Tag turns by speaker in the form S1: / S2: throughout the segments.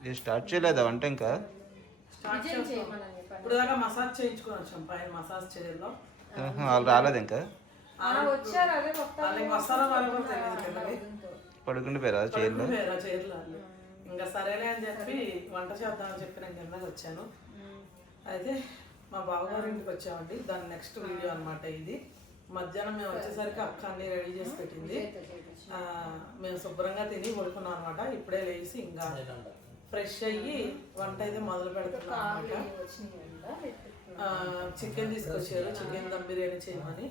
S1: ఇది స్టార్ట్ చేయలేదా వంట ఇంకా.
S2: ఇప్పుడు దాకా మసాజ్ చేయించుకొని వచ్చాం. పైన మసాజ్
S1: ఆహా, వాళ్ళు రాలేదు ఇంకా? పడుకుండి పోయారా చైర్లో?
S2: వాళ్ళు. ఇంకా సరేలే అని చెప్పి వంట చేద్దామని చెప్పి నేను కిందకి వచ్చాను. అయితే మా బావగారి ఇంటికి వచ్చామండి. దాని నెక్స్ట్ వీడియో అన్నమాట ఇది. మధ్యాహ్నం మేము వచ్చేసరికి అక్క అన్ని రెడీ చేసి పెట్టింది. ఆ, మేము శుభ్రంగా తిని పడుకున్నాం అనమాట ఇప్పుడే లేచి ఇంకా ఫ్రెష్ అయ్యి వంట అయితే మొదలు పెడుతున్నాం అనమాట చికెన్ తీసుకొచ్చారు చికెన్ దమ్ బిర్యానీ చేయమని.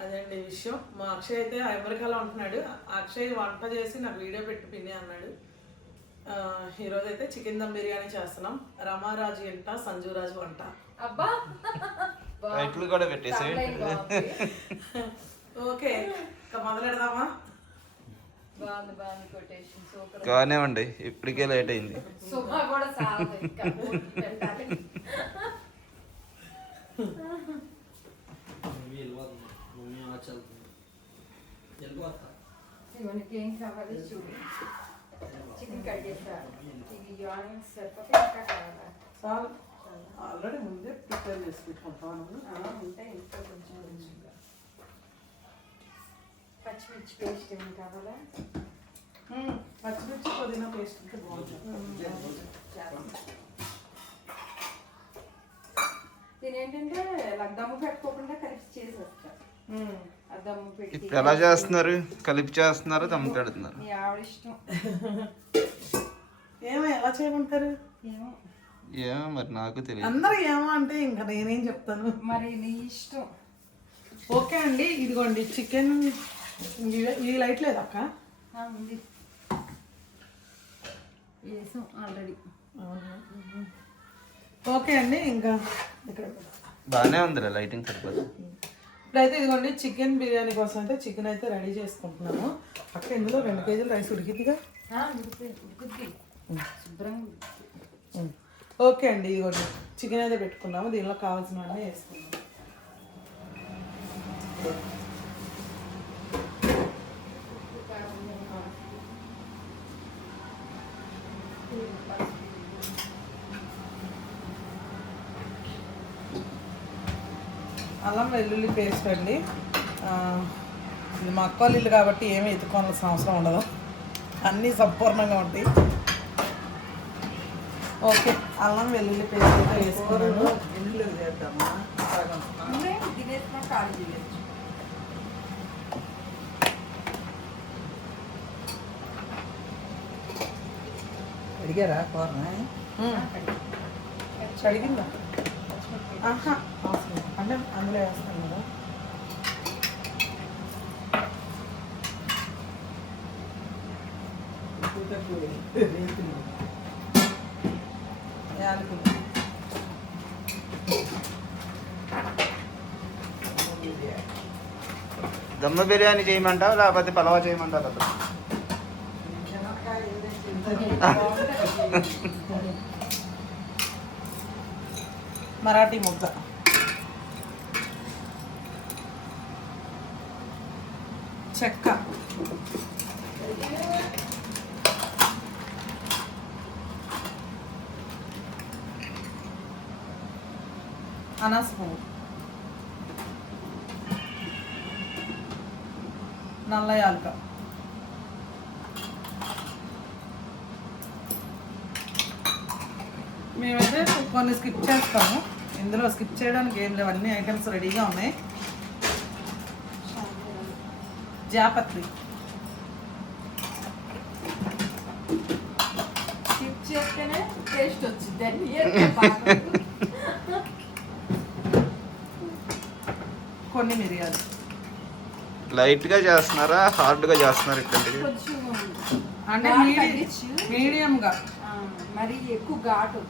S2: అదండి విషయం. మా అక్షయ్ అయితే అమెరికాలో ఉంటున్నాడు. అక్షయ్ వంట చేసి నాకు వీడియో పెట్టి పిన్ని అన్నాడు. ఆ, ఈరోజు అయితే చికెన్ దమ్ బిర్యానీ చేస్తున్నాం. రమారాజు వంట సంజురాజు వంట.
S3: అబ్బా!
S1: ఇట్లు కూడా పెట్టేసి
S2: ఓకే మొదలెడదామా?
S1: కానివ్వండి ఇప్పటికే లేట్ అయింది.
S3: ఏం కావాలి చూడు. చికెన్ కట్ చేస్తారు ఇవి ఆనియన్స్ సరిపోతే ఇంకా కావాలా?
S2: చాలు. ఆల్రెడీ ముందే ప్రిపేర్ చేసి పెట్టుకుంటాను
S3: ఆ, ఉంటే ఇంకా కొంచెం కొంచెంగా పచ్చిమిర్చి పేస్ట్ ఏమి కావాలా?
S2: పచ్చిమిర్చి పుదీనా పేస్ట్ ఉంటే బాగుంటుంది.
S3: దీని ఏంటంటే ఇలా దమ్ము పెట్టుకోకుండా కలిపి చేసేస్తా.
S1: ఇప్పుడు ఎలా చేస్తున్నారు? కలిపి చేస్తున్నారు దమ్ము పెడుతున్నారు
S3: మీ ఆవిడ ఇష్టం.
S2: ఏమో ఎలా చేయమంటారు?
S3: ఏమో.
S1: ఏమో మరి నాకు తెలియదు
S2: అందరూ ఏమో అంటే ఇంకా నేనేం చెప్తాను.
S3: మరి నీ ఇష్టం.
S2: ఓకే అండి ఇదిగోండి చికెన్ ఈ లైట్ లేదు అక్క?
S3: ఆ, ఉంది. వేసాం ఆల్రెడీ.
S2: ఓకే అండి ఇంకా ఇక్కడ.
S1: బాగానే ఉందిలే లైటింగ్ సరిపోదు
S2: ఇప్పుడైతే ఇదిగోండి చికెన్ బిర్యానీ కోసం అయితే చికెన్ అయితే రెడీ చేసుకుంటున్నాము. అక్క ఇందులో రెండు కేజీలు రైస్ ఉడికిద్దిగా?
S3: ఉడుకుద్ది. శుభ్రంగా.
S2: ఓకే అండి ఇదిగోండి. చికెన్ అయితే పెట్టుకున్నాము దీనిలో కావాల్సినవన్నీ వేసుకున్నాము అల్లం వెల్లుల్లి పేస్ట్ అండి. ఇది మా అక్క ఇల్లు కాబట్టి ఏమీ ఎత్తుకోవాల్సిన అవసరం ఉండదు. అన్నీ సంపూర్ణంగా ఉంటాయి. ఓకే. అల్లం వెల్లుల్లి పేస్ట్ అయితే వేసుకున్నాను. అడిగారా కూర అడిగిందా? ఆహా. అంటే అందులో వేస్తాను కదా. యాలకులు
S1: దమ్ము బిర్యానీ చేయమంటావు లేకపోతే పలావా చేయమంటారా
S2: మరాఠీ ముద్ద. చెక్క. అనాస పువ్వు నల్ల యాలక మేమైతే కొన్ని స్కిప్ చేస్తాము. ఇందులో స్కిప్ చేయడానికి ఏం లేవు. అన్ని ఐటమ్స్ రెడీగా ఉన్నాయి. జాపత్రి.
S3: స్కిప్ చేస్తేనే టేస్ట్ వచ్చింది.
S2: కొన్ని మిరియాలు.
S1: లైట్గా చేస్తున్నారా? హార్డ్గా చేస్తున్నారా ఇట్లాంటివి?
S3: కొంచెం
S2: అంటే. మీడియంగా.
S3: మరి ఎక్కువ ఘాటు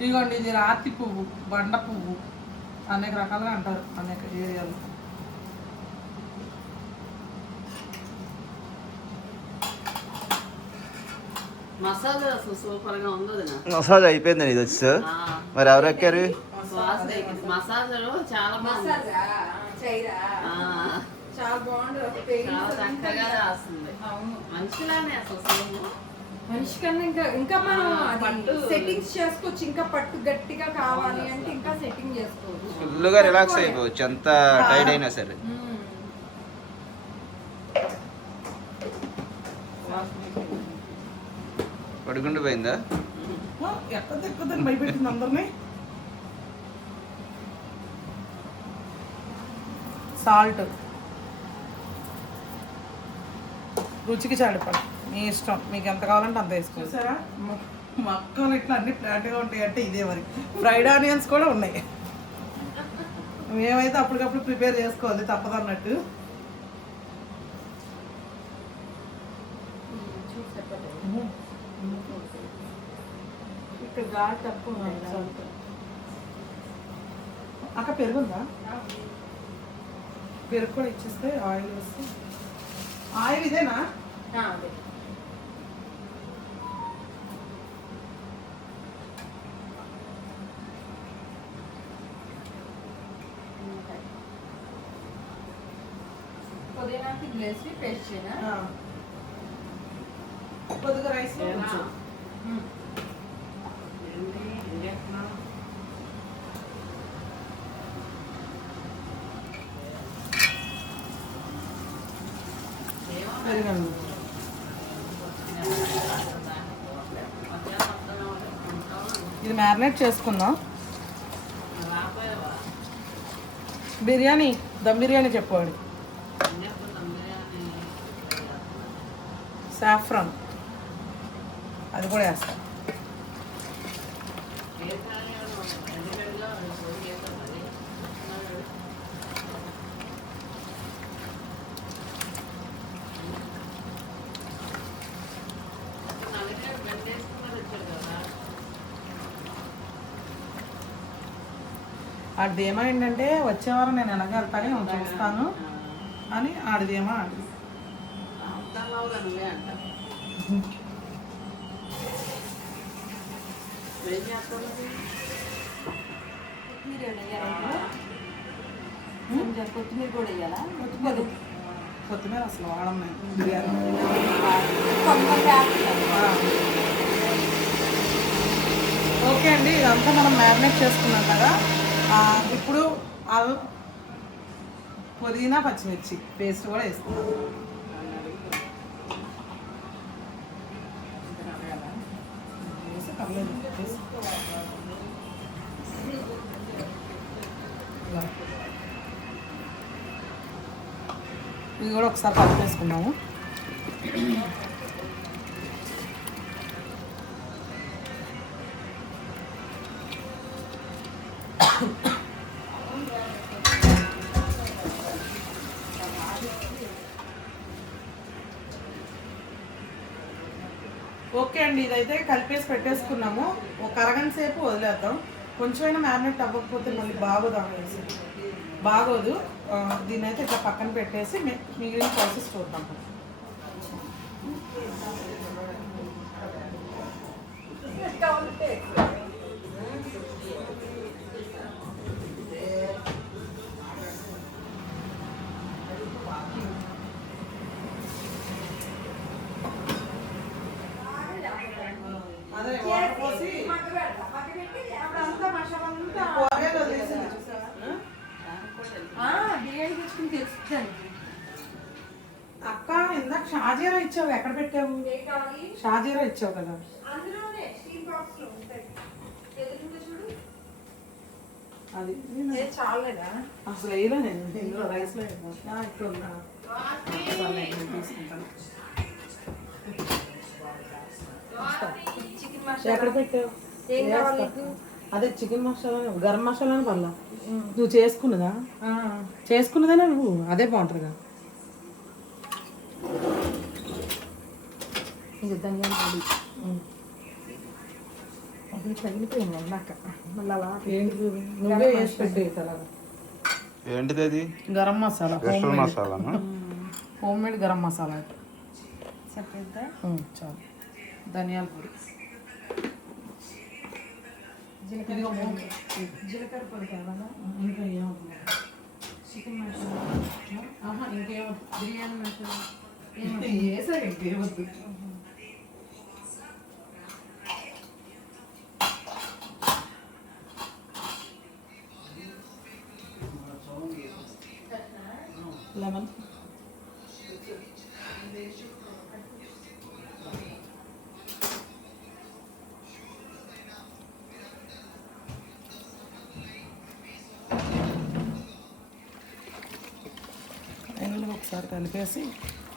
S2: ఇదిగోండి ఇది రాతి పువ్వు బండ పువ్వు. అనేక రకాలుగా అంటారు అనేక ఏరియాలు.
S1: మసాజ్ అయిపోయింది ఇది వచ్చి మరి ఎవరు ఎక్కారు?
S4: మసాలాలు చాలా బాగుంది. ఆ,
S3: చాలా
S4: చక్కగా రాస్తుంది.
S3: అవును.
S4: అసలు సేమ్
S3: మనిషి కన్నా ఇంకా ఇంకా మనం. సెట్టింగ్స్ చేసుకోవచ్చు. ఇంకా పట్టు గట్టిగా కావాలి అంటే ఇంకా సెట్టింగ్ చేసుకోవచ్చు.
S1: ఫుల్గా రిలాక్స్ అయిపోవచ్చు. ఎంత అయినా సరే. పోయిందా
S2: ఎక్కడ ఎక్కుదని భయపెట్టింది అందరినీ. సాల్ట్. రుచికి చాడిపడి మీ ఇష్టం. మీకు ఎంత కావాలంటే అంత వేసుకోవచ్చు చూసారా? మక్కలు ఇట్లా అన్ని ఫ్లాట్గా ఉంటాయి అంటే ఇదే మరి. ఫ్రైడ్ ఆనియన్స్ కూడా ఉన్నాయి. మేమైతే అప్పటికప్పుడు ప్రిపేర్ చేసుకోవాలి తప్పదన్నట్టు.
S3: ఇక్కడ గాలి తక్కువ ఉంది
S2: అక్క పెరుగుందా? పెరుగు కూడా ఇచ్చేస్తే ఆయిల్ వేస్తే ఆయిల్ ఇదేనా?
S3: అదే. పుదీనాకి వేసి పేస్ట్ చేయనా.
S2: కొద్దిగా రైస్?
S3: మ్మ్.
S4: ఏంటి ఏం చేస్తున్నావు ఏమో
S2: పెరగండి ఇది మ్యారినేట్ చేసుకుందాం. బిర్యానీ దమ్ బిర్యానీ చెప్పండి సాఫ్రాన్. అది కూడా వేస్తా. ఆడిది ఏంటంటే వచ్చే వారం నేను ఎలాగ వెళ్తానే చూస్తాను అని ఆడిదేమో ఆడి
S3: కొత్తిమీర కూడా వేయాలా
S2: కొత్తిమీర కొత్తిమీర అసలు వాడడం నేను. బిర్యానీ ఓకే అండి ఇదంతా మనం మ్యారినేట్ చేసుకున్నాం కదా. ఇప్పుడు పుదీనా పచ్చిమిర్చి పేస్ట్ కూడా వేసుకున్నాం ఇది కూడా ఒకసారి కలిపేసుకున్నాము ఓకే అండి ఇదైతే కలిపేసి పెట్టేసుకున్నాము. ఒక అరగంట సేపు వదిలేద్దాం. కొంచెమైనా మ్యారినేట్ అవ్వకపోతే మళ్ళీ బాగోదు అనేసి. బాగోదు. దీన్నైతే దీన్ని అయితే ఇట్లా పక్కన పెట్టేసి మిగిలిన ప్రాసెస్ చూద్దాం అదే వాటర్ పోసి
S3: అప్పుడంతా మసాలా అంతా
S2: కూరగాయలు వదిలేసింది చూసావా?
S3: ఆ, బిర్యానీ తెచ్చుకుని తెలుస్తుంది
S2: అక్క ఇందాక షాజీరా ఇచ్చావు ఎక్కడ పెట్టావు? షాజీరా ఇచ్చావు కదా. అది
S3: చాలేదా?
S2: అసలు వేయలే నేను ఇందులో రైస్లో ఇక్కడ ఉందా? సర్లే, నేను తీసుకుంటాను.
S3: చికెన్
S2: ఎక్కడ
S3: మసాలా
S2: పెట్టావు? అదే చికెన్ మసాలా గరం మసాలా పర్లా. నువ్వు చేసుకున్నదా? చేసుకున్నదేనా నువ్వు అదే బాగుంటుందిగా.
S3: ఇది ధనియాల పొడి అది తగిలిపోయింది ఇందాక మళ్ళీ అలా
S2: నువ్వే వేసి పెట్టేది అలాగా
S1: ఏంటిది అది?
S2: గరం మసాలా
S1: రెస్టారెంట్ మసాలానా
S2: హోమ్ మేడ్ గరం మసాలా
S3: సరిపోద్దా
S2: చాలు. ధనియాల పొడి
S3: జీలకర్ర పొడి. జీలకర్ర పొడి కావాలా?
S2: ఇంకా ఏమవుతుంది
S3: చికెన్ మసాలా.
S2: ఆహా ఇంకేం
S3: బిర్యానీ మసాలా.
S2: వేసారు ఇంకేమొద్దు లెమన్ కలిపేసి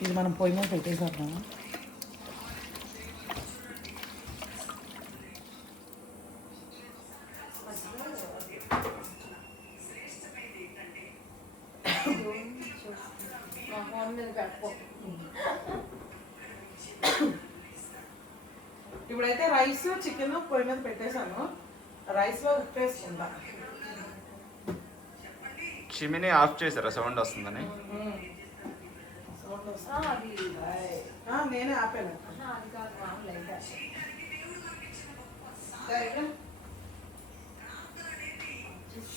S2: ఇది మనం పొయ్యి మీద పెట్టేసేద్దాము. ఇప్పుడైతే రైస్ చికెన్ పొయ్యి మీద పెట్టేశాను. రైస్లో ఉప్పేసుకుంటా.
S1: చిమిని ఆఫ్ చేశారా? సౌండ్ వస్తుందని
S2: సౌండ్ వస్తుంది.
S3: ఆ, అది
S2: ఆ, నేనే ఆపాను
S3: ఆ, అది కాదు మామూలు అయితే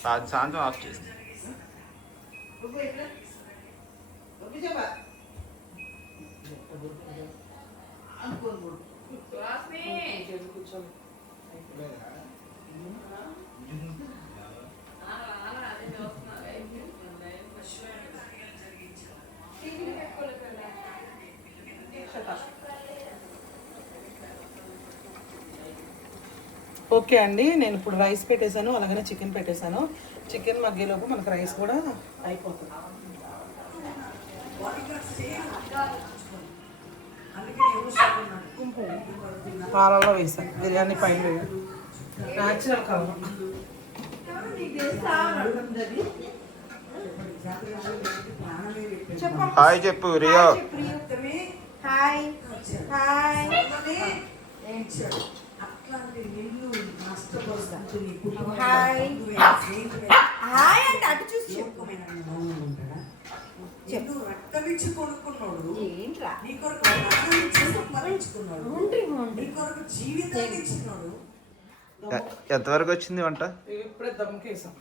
S1: సా- సాయంత్రం ఆఫ్ చేసింది
S2: కూర్చోండి ఓకే అండి నేను ఇప్పుడు రైస్ పెట్టేశాను అలాగనే చికెన్ పెట్టేశాను. చికెన్ మగ్గేలోపు మనకు రైస్ కూడా అయిపోతుంది. పాలలో వేసాను బిర్యానీ పైన న్యాచురల్ కలర్
S1: హాయ్ చెప్పు Rio
S3: hi. Hi. Hi. Hi అంటే అటు చూసి చెప్పు.
S5: చెప్పు. రక్తమిచ్చి కొనుక్కున్నాడు.
S3: ఏంట్రా?
S5: నీ కొరకు మరణించుకున్నాడు నీ కొరకు జీవితాన్ని ఇచ్చినాడు.
S1: ఎ- ఎంతవరకు వచ్చింది వంట?
S2: ఇప్పుడే దమ్కేసాం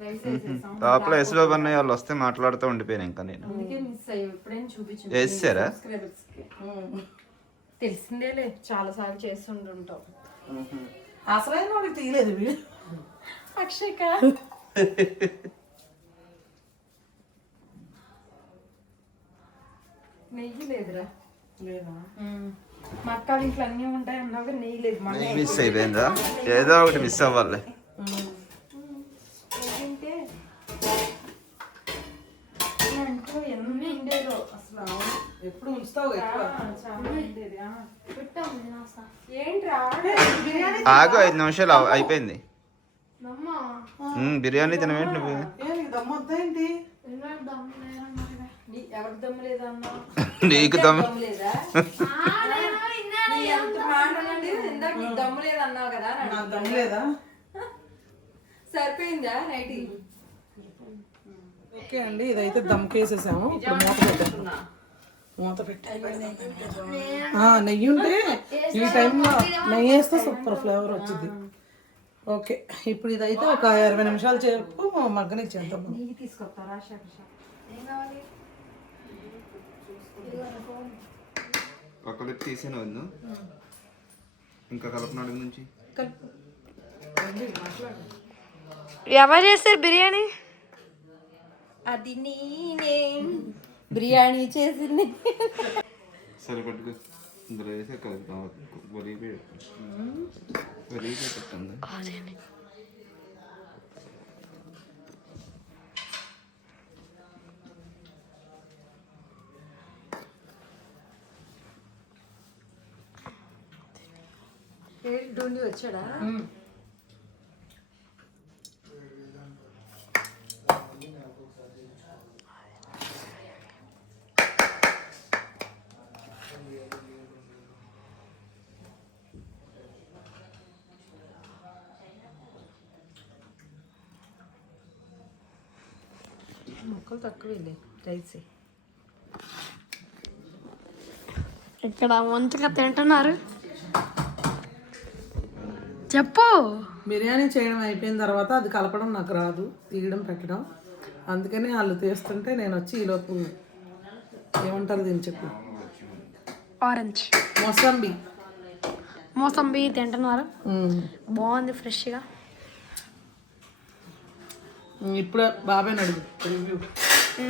S3: వేసేసాం
S1: లోపల యశ్వబాబు అన్నయ్య వాళ్ళు వస్తే మాట్లాడుతూ ఉండిపోయాను ఇంకా నేను.
S3: కి. తెలిసిందేలే చాలా సార్లు చేస్తుంటుంటాం.
S2: అసలైన వాడికి తీయలేదు వీడు.
S3: అక్షయక నెయ్యి లేదురా.
S2: లేదా?
S3: మా అక్క ఇంట్లో అన్నీ ఉంటాయి అన్నావు కానీ నెయ్యి లేదు.
S1: మిస్ అయిపోయిందా? ఏదో ఒకటి మిస్ అవ్వాలి ఆగు ఐదు నిమిషాలు అవ- అయిపోయింది. బిర్యానీ తినవేంటి నువ్వు?
S2: నీకు దమ్ము
S3: లేదా?
S1: దమ్
S3: కదా.
S2: దమ్ము
S3: సరిపోయిందా నైటీ?
S2: ఓకే అండి ఇదైతే దమ్కేసేసాము ఇప్పుడు మూత మూత పెట్టి. నెయ్యి ఉంటే ఈ టైంలో నెయ్యి వేస్తే సూపర్ ఫ్లేవర్ వచ్చింది ఓకే ఇప్పుడు ఇదైతే ఒక ఇరవై నిమిషాలు
S3: తీసుకొస్తారా షాక్ ఏం కావాలి?
S1: ఒక్కరికి తీసేను వద్దు. ఇంకా కలపనాడు నుంచి.
S3: కలుపు.
S6: ఎవరు చేస్తారు బిర్యానీ?
S3: అది నేనే బిర్యానీ చేసింది.
S1: సరే పట్టుకో. ఇందులో వేసే పెట్టండి.
S3: వచ్చాడా? మొక్కలు తక్కువ రైస్.
S6: ఇక్కడ వంతగా తింటున్నారు? చెప్పు.
S2: బిర్యానీ చేయడం అయిపోయిన తర్వాత అది కలపడం నాకు రాదు తీయడం పెట్టడం. అందుకని వాళ్ళు తీస్తుంటే నేను వచ్చి ఈలోపు ఏమంటారు దీన్ని చెప్పు.
S6: ఆరెంజ్.
S2: మొసంబి.
S6: మోసంబి తింటున్నారు.
S2: ఉమ్.
S6: బాగుంది ఫ్రెష్గా.
S2: ఇప్పుడే బాబాయ్ అడుగు. రివ్యూ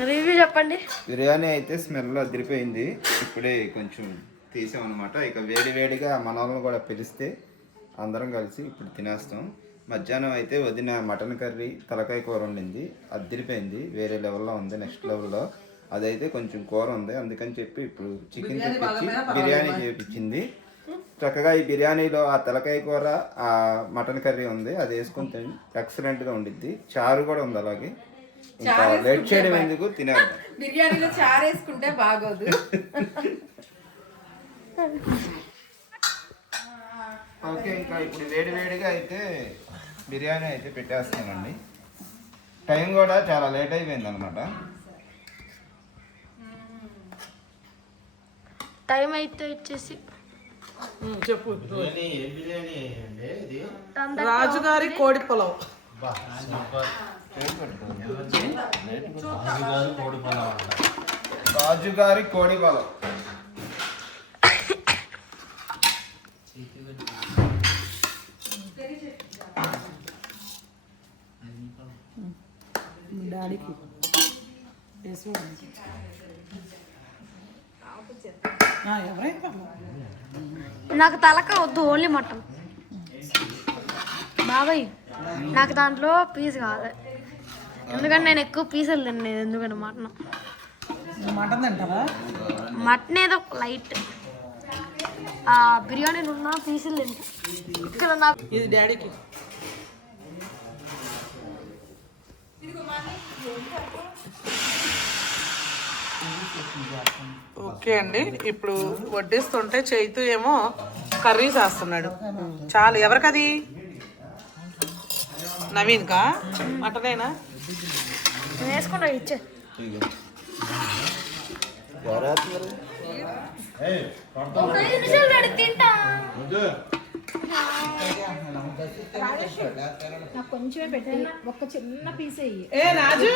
S6: రివ్యూ చెప్పండి.
S1: బిర్యానీ అయితే స్మెల్ అదిరిపోయింది. ఇప్పుడే కొంచెం తీసామన్నమాట. ఇక వేడి వేడిగా మన వాళ్ళని కూడా పిలిస్తే అందరం కలిసి ఇప్పుడు తినేస్తాం. మధ్యాహ్నం అయితే వదిన మటన్ కర్రీ తలకాయ కూర వండింది. అదిరిపోయింది. వేరే లెవెల్లో ఉంది నెక్స్ట్ లెవెల్లో. అదైతే కొంచెం కూర ఉంది. అందుకని చెప్పి ఇప్పుడు చికెన్ తెప్పించి బిర్యానీ చేపించింది. చక్కగా ఈ బిర్యానీలో ఆ తలకాయ కూర ఆ మటన్ కర్రీ ఉంది అది వేసుకొని తిని ఎక్సలెంట్గా ఉండిద్ది. చారు కూడా ఉంది అలాగే. ఇంకా లేట్ చేయడం ఎందుకు? తినేద్దాం.
S3: బిర్యానీలో చారేసుకుంటే బాగోదు.
S1: ఓకే ఇంకా ఇప్పుడు వేడి వేడిగా అయితే బిర్యానీ అయితే పెట్టేస్తానండి. టైం కూడా చాలా లేట్ అయిపోయింది అనమాట
S6: టైం అయితే వచ్చేసి
S2: చెప్పు. రాజుగారి కోడి పొలవ్.
S1: రాజుగారి కోడి పొలం
S2: డాడీకి వేసి ఆ, ఎవరైనా పర్లేదు.
S6: నాకు తలక వద్దు ఓన్లీ మటన్. బాబాయ్ నాకు దాంట్లో పీస్ కాదు ఎందుకంటే నేను ఎక్కువ పీసులు తినలేదు ఎందుకంటే మటన్.
S2: మటన్ తింటావా?
S6: మటన్ ఏదో లైట్. ఆ బిర్యానీలు ఉన్న పీసులు తింటా. ఇక్కడ నాకు
S2: ఇది డాడీకి. ఓకే అండి. ఇప్పుడు వడ్డిస్తుంటే చైతు ఏమో కర్రీ చేస్తున్నాడు. చాలు. ఎవరికది? నవీన్కా? మటనేనా?
S6: నేను వేసుకుంటా ఇచ్చే.
S3: కొంచెమే పెట్టి. ఒక చిన్న పీస్ అయ్యి
S2: ఏ రాజు!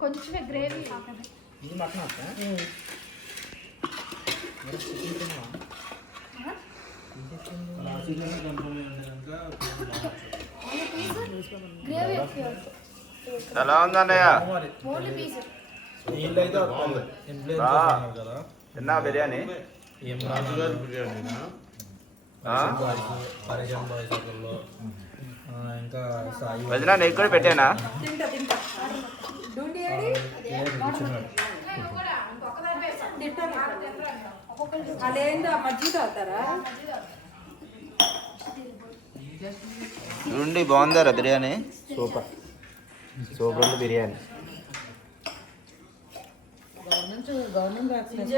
S3: కొంచెమే గ్రేవీ. గ్రేవీ
S1: ఎలా ఉంది అన్నయ్య.
S3: ఓన్లీ
S7: ఇంకా సాయి
S1: వదినా నీకు కూడా పెట్టానా? నుండి బాగుందారా బిర్యానీ?
S7: సూపర్. సూపర్ ఉంది biryani.
S2: Government government vaccination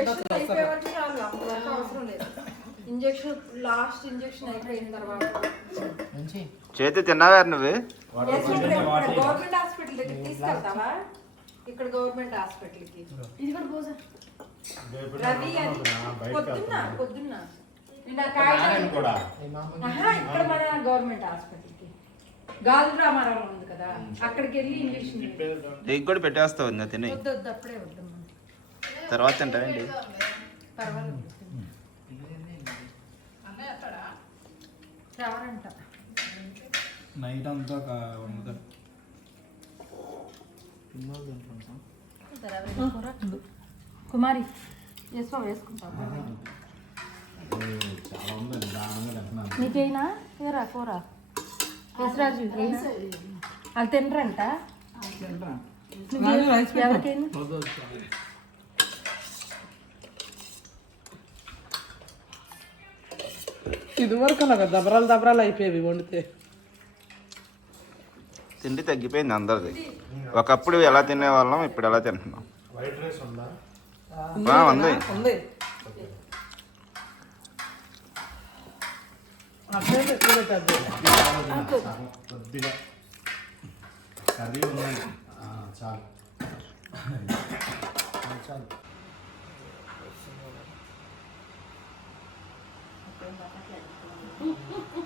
S3: injection last injection అయిపోయిన తర్వాత.
S1: చేతి తిన్నావా నువ్వు?
S3: గవర్నమెంట్ హాస్పిటల్ దగ్గర తీసుకెళ్తావా? ఇక్కడ గవర్నమెంట్ హాస్పిటల్కి. ఇది కూడా పోసా. రవి అని పొద్దున్న పొద్దున్న. ఇక్కడ మన గవర్నమెంట్ హాస్పిటల్కి. గాజు రామారావు ఉంది కదా అక్కడికి వెళ్ళి ఇంజక్షన్
S1: నీకు కూడా పెట్టేస్తావు తిని
S3: వద్దు వద్దు అప్పుడే వద్దమ్మా
S1: తర్వాత
S3: రారంట
S7: నైట్ అంతా వండుతారు
S3: కుమారి వేసుకో వేసుకుంటా. నీకైనా? ఏరా కూర యశరాజు అది తినరంట. ఎవరికైనా?
S2: ఇదివరకు అలాగా దబరాలు దబరాలు అయిపోయేవి వండితే.
S1: తిండి తగ్గిపోయింది అందరిది. ఒకప్పుడు ఎలా తినేవాళ్ళం ఇప్పుడు ఎలా తింటున్నాం?
S7: వైట్ రైస్ ఉందా?
S1: ఆ, ఉంది.
S2: ఉంది. అట్లే ఎక్కువ పెట్టద్దు.
S7: కొద్దిగా కర్రీ ఉందండి. ఆ, చాలు. చాలు. Ooh, ooh, ooh.